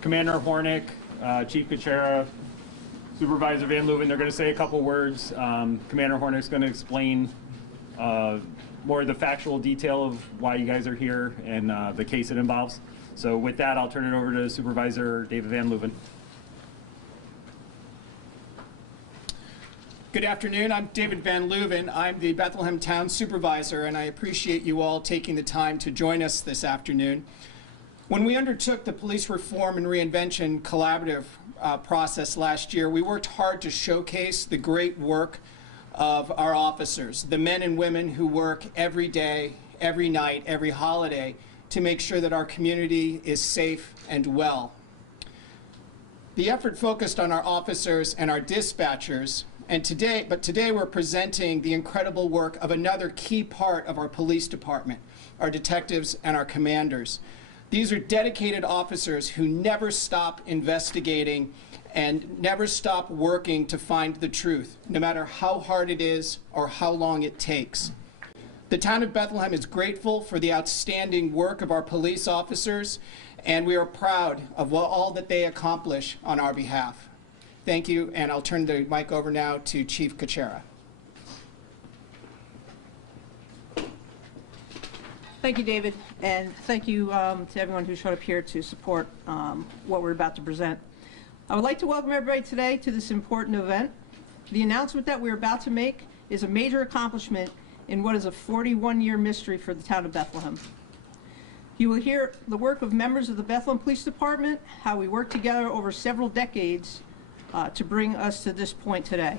Commander Hornick, Chief Kuchera, Supervisor Van Leuven, they're going to say a couple words. Commander Hornick's going to explain more of the factual detail of why you guys are here and the case it involves. So with that, I'll turn it over to Supervisor David Van Leuven. Good afternoon. I'm David Van Leuven. I'm the Bethlehem Town Supervisor, and I appreciate you all taking the time to join us this afternoon. When we undertook the Police Reform and Reinvention Collaborative process last year, we worked hard to showcase the great work of our officers, the men and women who work every day, every night, every holiday to make sure that our community is safe and well. The effort focused on our officers and our dispatchers, and today we're presenting the incredible work of another key part of our police department, our detectives and our commanders. These are dedicated officers who never stop investigating and never stop working to find the truth, no matter how hard it is or how long it takes. The town of Bethlehem is grateful for the outstanding work of our police officers, and we are proud of all that they accomplish on our behalf. Thank you, and I'll turn the mic over now to Chief Kuchera. Thank you, David, and thank you to everyone who showed up here to support what we're about to present. I would like to welcome everybody today to this important event. The announcement that we're about to make is a major accomplishment in what is a 41-year mystery for the town of Bethlehem. You will hear the work of members of the Bethlehem Police Department, how we worked together over several decades to bring us to this point today.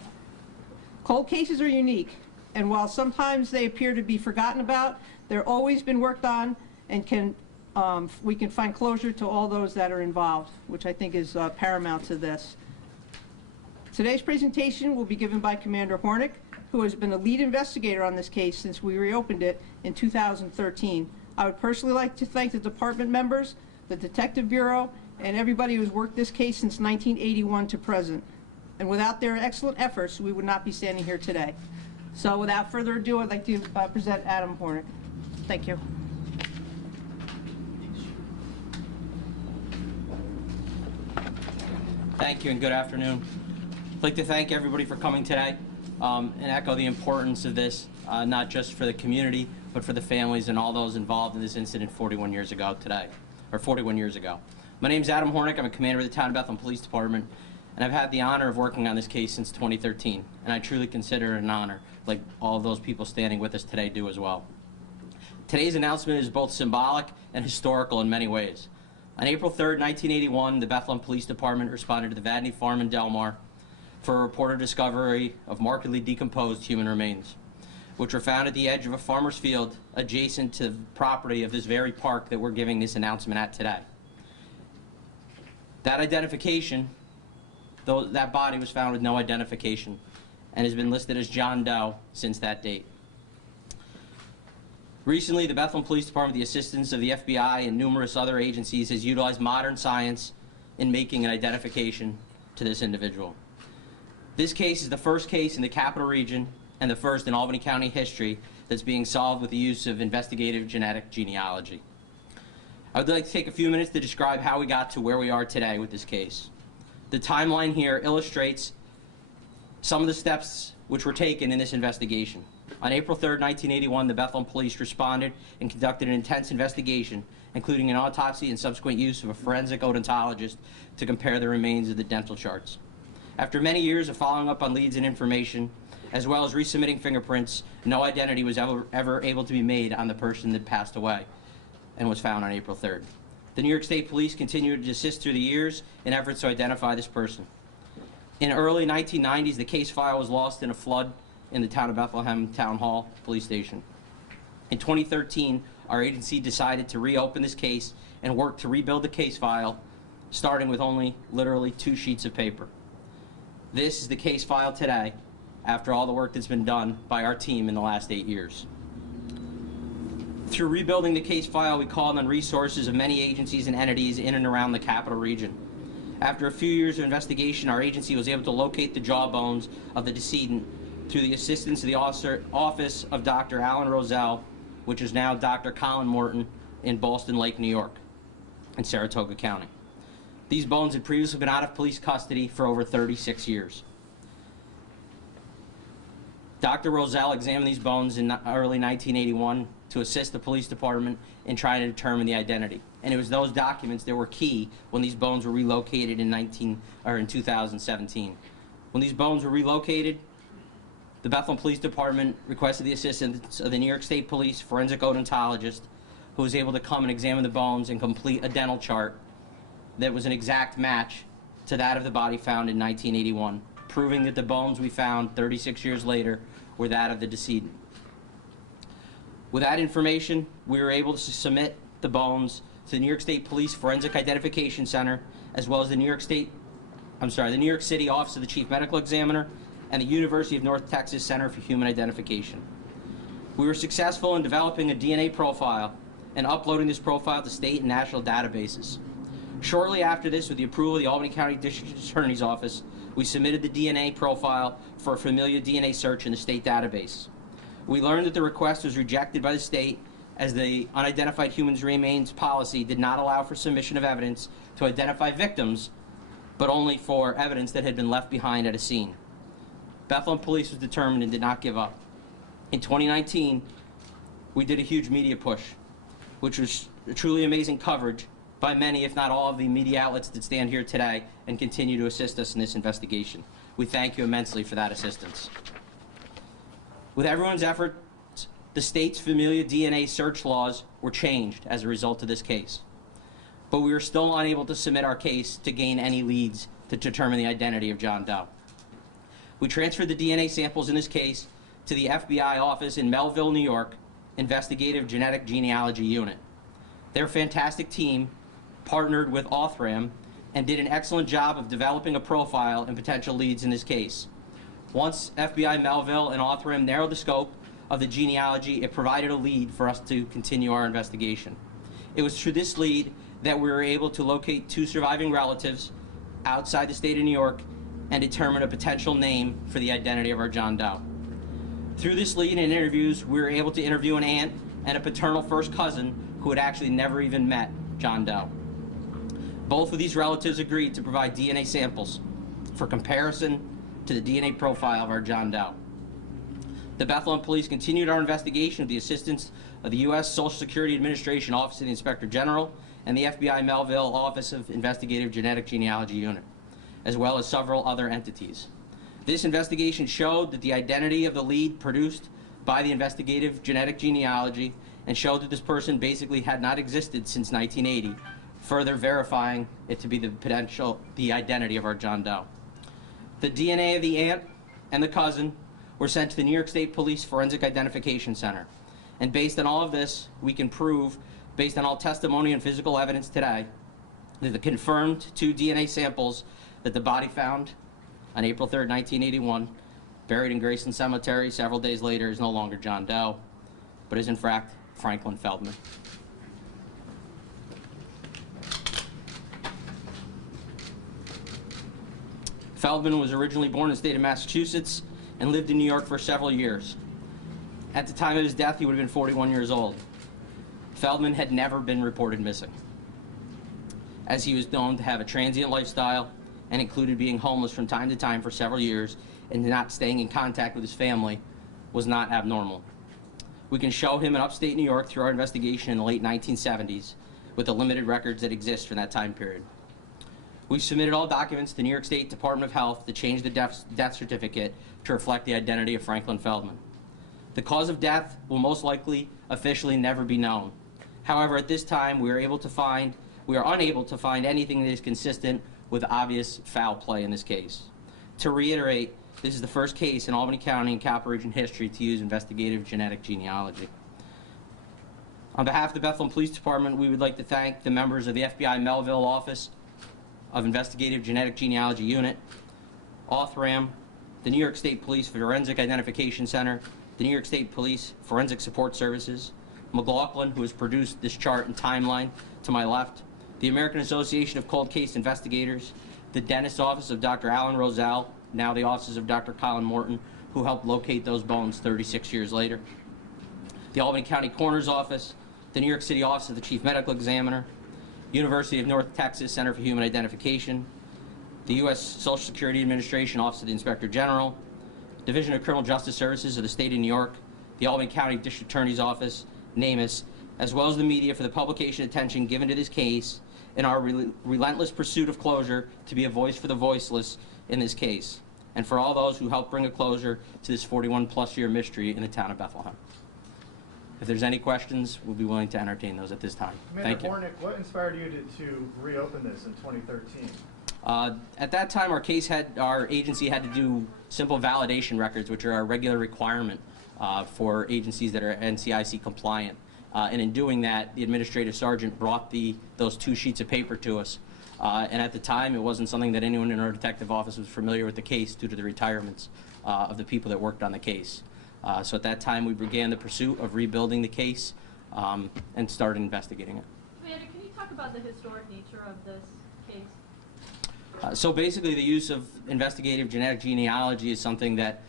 Cold cases are unique, and while sometimes they appear to be forgotten about, they're always been worked on, and we can find closure to all those that are involved, which I think is paramount to this. Today's presentation will be given by Commander Hornick, who has been the lead investigator on this case since we reopened it in 2013. I would personally like to thank the department members, the Detective Bureau, and everybody who's worked this case since 1981 to present. And without their excellent efforts, we would not be standing here today. So without further ado, I'd like to present Adam Hornick. Thank you. Thank you and good afternoon. I'd like to thank everybody for coming today and echo the importance of this, not just for the community, but for the families and all those involved in this incident 41 years ago today, or 41 years ago. My name is Adam Hornick. I'm a commander of the Town of Bethlehem Police Department, and I've had the honor of working on this case since 2013, and I truly consider it an honor, like all of those people standing with us today do as well. Today's announcement is both symbolic and historical in many ways. On April 3rd, 1981, the Bethlehem Police Department responded to the Vadney Farm in Delmar for a reported discovery of markedly decomposed human remains, which were found at the edge of a farmer's field adjacent to the property of this very park that we're giving this announcement at today. That identification, though that body was found with no identification and has been listed as John Doe since that date. Recently, the Bethlehem Police Department, with the assistance of the FBI and numerous other agencies, has utilized modern science in making an identification to this individual. This case is the first case in the Capital Region and the first in Albany County history that's being solved with the use of investigative genetic genealogy. I would like to take a few minutes to describe how we got to where we are today with this case. The timeline here illustrates some of the steps which were taken in this investigation. On April 3rd, 1981, the Bethlehem Police responded and conducted an intense investigation, including an autopsy and subsequent use of a forensic odontologist to compare the remains of the dental charts. After many years of following up on leads and information, as well as resubmitting fingerprints, no identity was ever able to be made on the person that passed away and was found on April 3rd. The New York State Police continued to assist through the years in efforts to identify this person. In early 1990s, the case file was lost in a flood in the town of Bethlehem Town Hall Police Station. In 2013, our agency decided to reopen this case and work to rebuild the case file, starting with only literally 2 sheets of paper. This is the case file today, after all the work that's been done by our team in the last 8 years. Through rebuilding the case file, we called on resources of many agencies and entities in and around the Capital Region. After a few years of investigation, our agency was able to locate the jawbones of the decedent through the assistance of the office of Dr. Alan Roselle, which is now Dr. Colin Morton in Boston Lake, New York, in Saratoga County. These bones had previously been out of police custody for over 36 years. Dr. Roselle examined these bones in early 1981 to assist the police department in trying to determine the identity. And it was those documents that were key when these bones were relocated in 2017. When these bones were relocated, the Bethlehem Police Department requested the assistance of the New York State Police forensic odontologist, who was able to come and examine the bones and complete a dental chart that was an exact match to that of the body found in 1981, proving that the bones we found 36 years later were that of the decedent. With that information, we were able to submit the bones to the New York State Police Forensic Identification Center, as well as the New York City Office of the Chief Medical Examiner and the University of North Texas Center for Human Identification. We were successful in developing a DNA profile and uploading this profile to state and national databases. Shortly after this, with the approval of the Albany County District Attorney's Office, we submitted the DNA profile for a familial DNA search in the state database. We learned that the request was rejected by the state, as the unidentified human remains policy did not allow for submission of evidence to identify victims, but only for evidence that had been left behind at a scene. Bethlehem Police was determined and did not give up. In 2019, we did a huge media push, which was a truly amazing coverage by many, if not all, of the media outlets that stand here today and continue to assist us in this investigation. We thank you immensely for that assistance. With everyone's efforts, the state's familial DNA search laws were changed as a result of this case. But we were still unable to submit our case to gain any leads to determine the identity of John Doe. We transferred the DNA samples in this case to the FBI office in Melville, New York, Investigative Genetic Genealogy Unit. Their fantastic team partnered with Othram and did an excellent job of developing a profile and potential leads in this case. Once FBI Melville and Othram narrowed the scope of the genealogy, it provided a lead for us to continue our investigation. It was through this lead that we were able to locate 2 surviving relatives outside the state of New York and determine a potential name for the identity of our John Doe. Through this lead and interviews, we were able to interview an aunt and a paternal first cousin who had actually never even met John Doe. Both of these relatives agreed to provide DNA samples for comparison to the DNA profile of our John Doe. The Bethlehem Police continued our investigation with the assistance of the U.S. Social Security Administration Office of the Inspector General and the FBI Melville Office of Investigative Genetic Genealogy Unit, as well as several other entities. This investigation showed that the identity of the lead produced by the Investigative Genetic Genealogy and showed that this person basically had not existed since 1980, further verifying it to be the identity of our John Doe. The DNA of the aunt and the cousin were sent to the New York State Police Forensic Identification Center. And based on all of this, we can prove, based on all testimony and physical evidence today, that the confirmed 2 DNA samples that the body found on April 3rd, 1981, buried in Graceland Cemetery several days later, is no longer John Doe, but is in fact Franklin Feldman. Feldman was originally born in the state of Massachusetts and lived in New York for several years. At the time of his death, he would have been 41 years old. Feldman had never been reported missing, as he was known to have a transient lifestyle and included being homeless from time to time for several years, and not staying in contact with his family was not abnormal. We can show him in upstate New York through our investigation in the late 1970s with the limited records that exist from that time period. We submitted all documents to the New York State Department of Health to change the death certificate to reflect the identity of Franklin Feldman. The cause of death will most likely officially never be known. However, at this time, we are unable to find anything that is consistent with obvious foul play in this case. To reiterate, this is the first case in Albany County and Capital Region history to use investigative genetic genealogy. On behalf of the Bethlehem Police Department, we would like to thank the members of the FBI Melville Office of Investigative Genetic Genealogy Unit, Othram, the New York State Police Forensic Identification Center, the New York State Police Forensic Support Services, McLaughlin, who has produced this chart and timeline to my left, the American Association of Cold Case Investigators, the Dentist Office of Dr. Alan Roselle, now the offices of Dr. Colin Morton, who helped locate those bones 36 years later, the Albany County Coroner's Office, the New York City Office of the Chief Medical Examiner, University of North Texas Center for Human Identification, the U.S. Social Security Administration, Office of the Inspector General, Division of Criminal Justice Services of the State of New York, the Albany County District Attorney's Office, NamUs, as well as the media for the publication attention given to this case in our relentless pursuit of closure to be a voice for the voiceless in this case, and for all those who helped bring a closure to this 41-plus year mystery in the town of Bethlehem. If there's any questions, we'll be willing to entertain those at this time. Thank you. Hornick, what inspired you to reopen this in 2013? At that time, our agency had to do simple validation records, which are a regular requirement for agencies that are NCIC compliant. And in doing that, the administrative sergeant brought those 2 sheets of paper to us. And at the time, it wasn't something that anyone in our detective office was familiar with the case due to the retirements of the people that worked on the case. So at that time, we began the pursuit of rebuilding the case and started investigating it. Commander, can you talk about the historic nature of this case? So basically, the use of investigative genetic genealogy is something that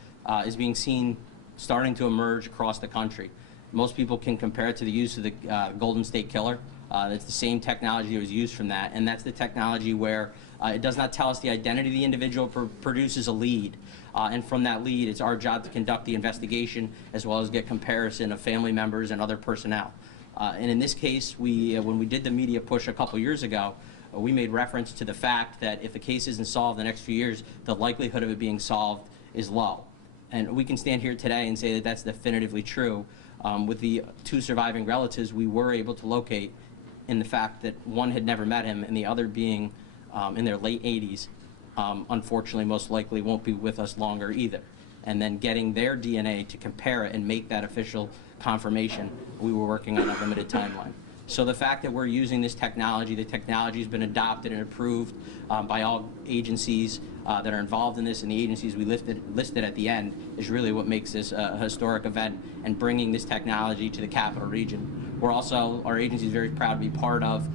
is being seen starting to emerge across the country. Most people can compare it to the use of the Golden State Killer. It's the same technology that was used from that, and that's the technology where it does not tell us the identity of the individual, produces a lead. And from that lead, it's our job to conduct the investigation as well as get comparison of family members and other personnel. And in this case, when we did the media push a couple years ago, we made reference to the fact that if the case isn't solved in the next few years, the likelihood of it being solved is low. And we can stand here today and say that that's definitively true. With the 2 surviving relatives, we were able to locate in the fact that one had never met him and the other being in their late 80s, unfortunately most likely won't be with us longer either. And then getting their DNA to compare it and make that official confirmation, we were working on a limited timeline. So the fact that we're using this technology, the technology has been adopted and approved by all agencies that are involved in this, and the agencies we listed at the end is really what makes this a historic event and bringing this technology to the capital region. Our agency is very proud to be part of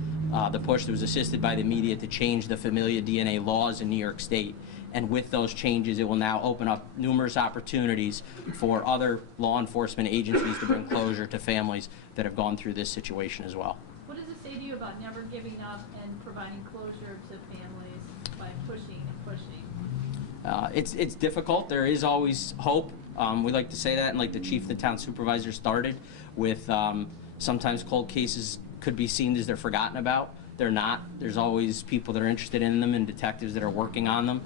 the push that was assisted by the media to change the familial DNA laws in New York State. And with those changes, it will now open up numerous opportunities for other law enforcement agencies to bring closure to families that have gone through this situation as well. What does it say to you about never giving up and providing closure to families by pushing and pushing? It's difficult. There is always hope. We like to say that, and like the chief of the town supervisor started with, sometimes cold cases could be seen as they're forgotten about. They're not. There's always people that are interested in them and detectives that are working on them.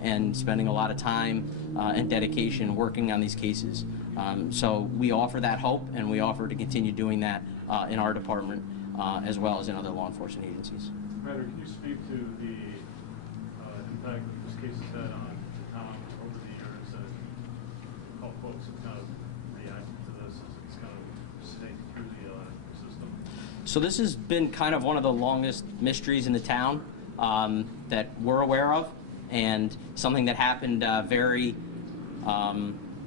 And spending a lot of time and dedication working on these cases. So we offer that hope, and we offer to continue doing that in our department as well as in other law enforcement agencies. Commander, can you speak to the impact that this case has had on the town over the years and how folks have kind of reacted to this as it's kind of snaked through the system? So this has been kind of one of the longest mysteries in the town that we're aware of, and something that happened very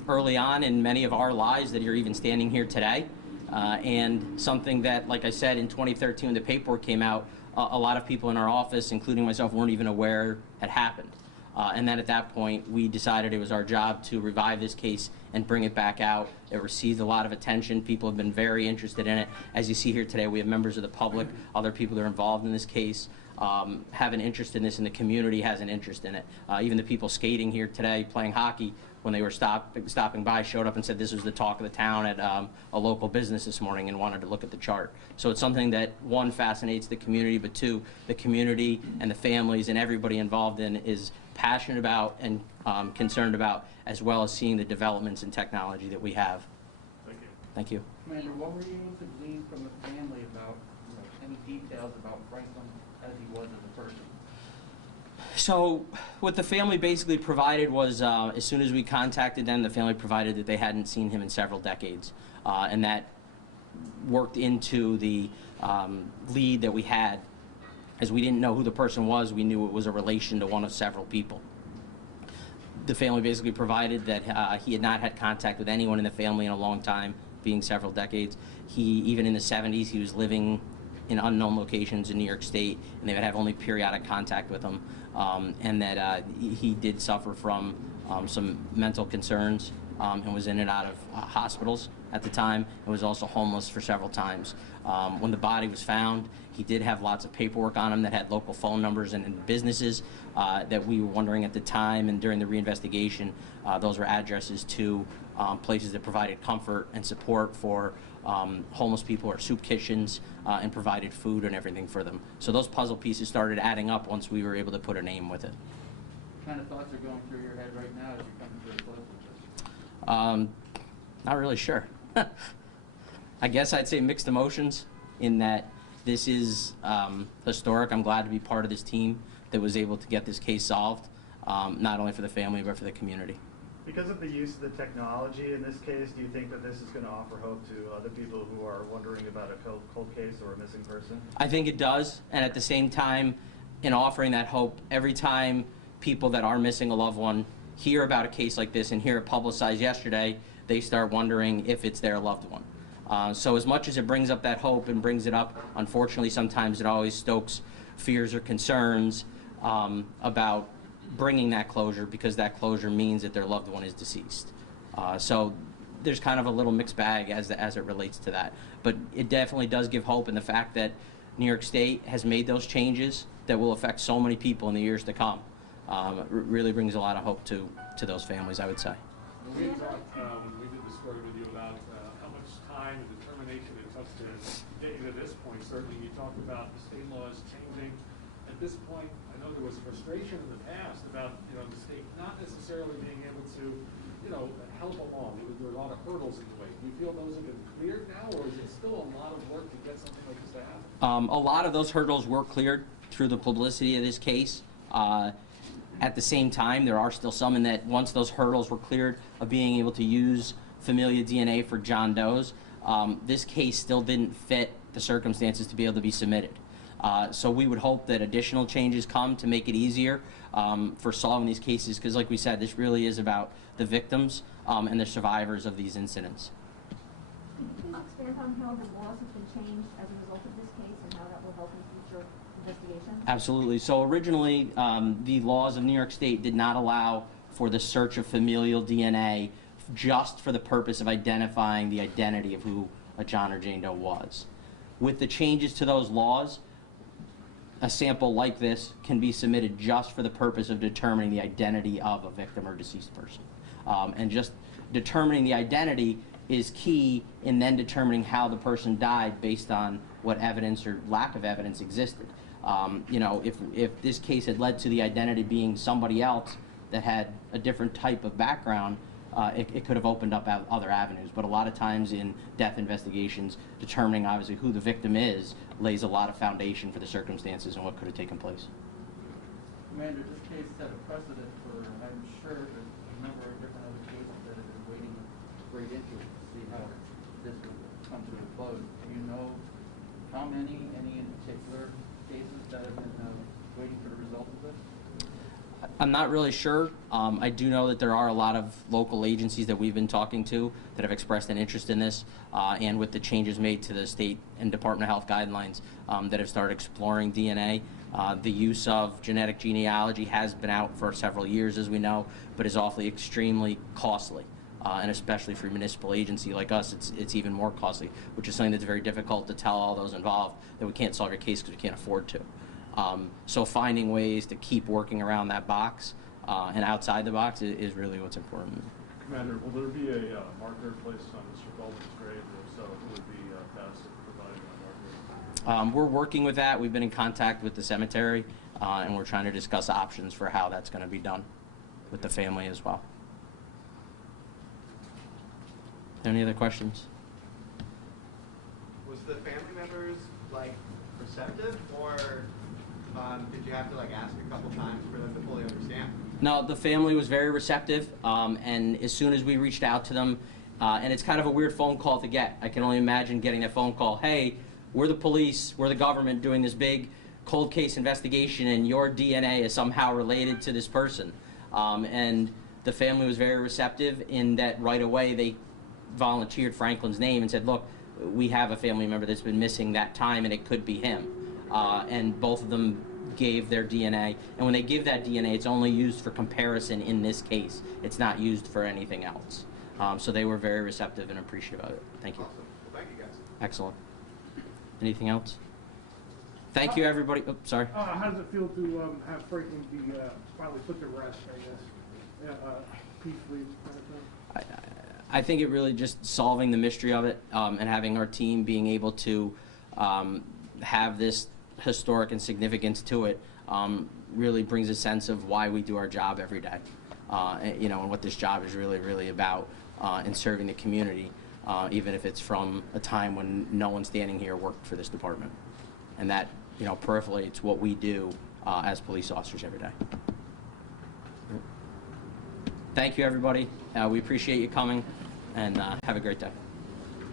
early on in many of our lives that you're even standing here today. And something that, like I said, in 2013 when the paperwork came out, a lot of people in our office, including myself, weren't even aware had happened. And then at that point, we decided it was our job to revive this case and bring it back out. It received a lot of attention. People have been very interested in it. As you see here today, we have members of the public, other people that are involved in this case, have an interest in this, and the community has an interest in it. Even the people skating here today, playing hockey, when they were stopping by, showed up and said this was the talk of the town at a local business this morning and wanted to look at the chart. So it's something that, one, fascinates the community, but two, the community and the families and everybody involved in is passionate about and concerned about, as well as seeing the developments in technology that we have. Thank you. Thank you. Commander, what were you able to glean from the family about, any details about Franklin as he was as a person? So what the family basically provided was, as soon as we contacted them, the family provided that they hadn't seen him in several decades. And that worked into the lead that we had. As we didn't know who the person was, we knew it was a relation to one of several people. The family basically provided that he had not had contact with anyone in the family in a long time, being several decades. Even in the 70s, he was living in unknown locations in New York State, and they would have only periodic contact with him, and that he did suffer from some mental concerns and was in and out of hospitals at the time and was also homeless for several times. When the body was found, he did have lots of paperwork on him that had local phone numbers and businesses that we were wondering at the time, and during the reinvestigation, those were addresses to places that provided comfort and support for homeless people, or soup kitchens, and provided food and everything for them. So those puzzle pieces started adding up once we were able to put a name with it. What kind of thoughts are going through your head right now as you come to a close with this? Not really sure. I guess I'd say mixed emotions, in that this is historic. I'm glad to be part of this team that was able to get this case solved, not only for the family but for the community. Because of the use of the technology in this case, do you think that this is going to offer hope to other people who are wondering about a cold case or a missing person? I think it does, and at the same time, in offering that hope, every time people that are missing a loved one hear about a case like this and hear it publicized yesterday, they start wondering if it's their loved one. So as much as it brings up that hope and brings it up, unfortunately sometimes it always stokes fears or concerns about bringing that closure, because that closure means that their loved one is deceased. So there's kind of a little mixed bag as it relates to that. But it definitely does give hope in the fact that New York State has made those changes that will affect so many people in the years to come. Really brings a lot of hope to those families, I would say. We talked, we did the story with you about how much time and determination it took to get you to this point. Certainly you talked about the state laws changing. At this point, I know there was frustration in the past about, the state not necessarily being able to, help along. There were a lot of hurdles in the way. Do you feel those have been cleared now, or is it still a lot of work to get something like this to happen? A lot of those hurdles were cleared through the publicity of this case. At the same time, there are still some in that once those hurdles were cleared of being able to use familial DNA for John Doe's, this case still didn't fit the circumstances to be able to be submitted. So we would hope that additional changes come to make it easier for solving these cases, because like we said, this really is about the victims and the survivors of these incidents. Can you expand on how the laws have been changed as a result of this case and how that will help in future investigations? Absolutely. So originally, the laws of New York State did not allow for the search of familial DNA just for the purpose of identifying the identity of who a John or Jane Doe was. With the changes to those laws, a sample like this can be submitted just for the purpose of determining the identity of a victim or deceased person. And just determining the identity is key in then determining how the person died based on what evidence or lack of evidence existed. If this case had led to the identity being somebody else that had a different type of background, it could have opened up other avenues. But a lot of times in death investigations, determining obviously who the victim is lays a lot of foundation for the circumstances and what could have taken place. Commander, this case set a precedent for, I'm sure, a number of different other cases that have been waiting with great interest to see how this will come to a close. Do you know how many, any in particular cases that have been waiting for the result of this? I'm not really sure. I do know that there are a lot of local agencies that we've been talking to that have expressed an interest in this, and with the changes made to the state and Department of Health guidelines that have started exploring DNA. The use of genetic genealogy has been out for several years, as we know, but is awfully extremely costly. And especially for a municipal agency like us, it's even more costly, which is something that's very difficult to tell all those involved that we can't solve your case because we can't afford to. So finding ways to keep working around that box and outside the box is really what's important. Commander, will there be a marker placed on Mr. Feldman's grave? If so, who would be tasked with providing that marker? We're working with that. We've been in contact with the cemetery, and we're trying to discuss options for how that's going to be done with the family as well. Any other questions? Was the family members receptive, or did you have to ask a couple times for them to fully understand? No, the family was very receptive, and as soon as we reached out to them, and it's kind of a weird phone call to get. I can only imagine getting a phone call, hey, we're the police, we're the government doing this big cold case investigation, and your DNA is somehow related to this person. And the family was very receptive in that right away they volunteered Franklin's name and said, look, we have a family member that's been missing that time and it could be him. And both of them gave their DNA, and when they give that DNA, it's only used for comparison in this case. It's not used for anything else. So they were very receptive and appreciative of it. Thank you. Awesome. Well, thank you guys. Excellent. Anything else? Thank you, everybody. Oh, sorry. How does it feel to have Franklin be finally put to rest, I guess, peacefully kind of thing? I think it really just solving the mystery of it and having our team being able to have this historic and significance to it really brings a sense of why we do our job every day. You know, and what this job is really about in serving the community, even if it's from a time when no one standing here worked for this department. And that, you know, peripherally, it's what we do as police officers every day. Thank you, everybody. We appreciate you coming, and have a great day.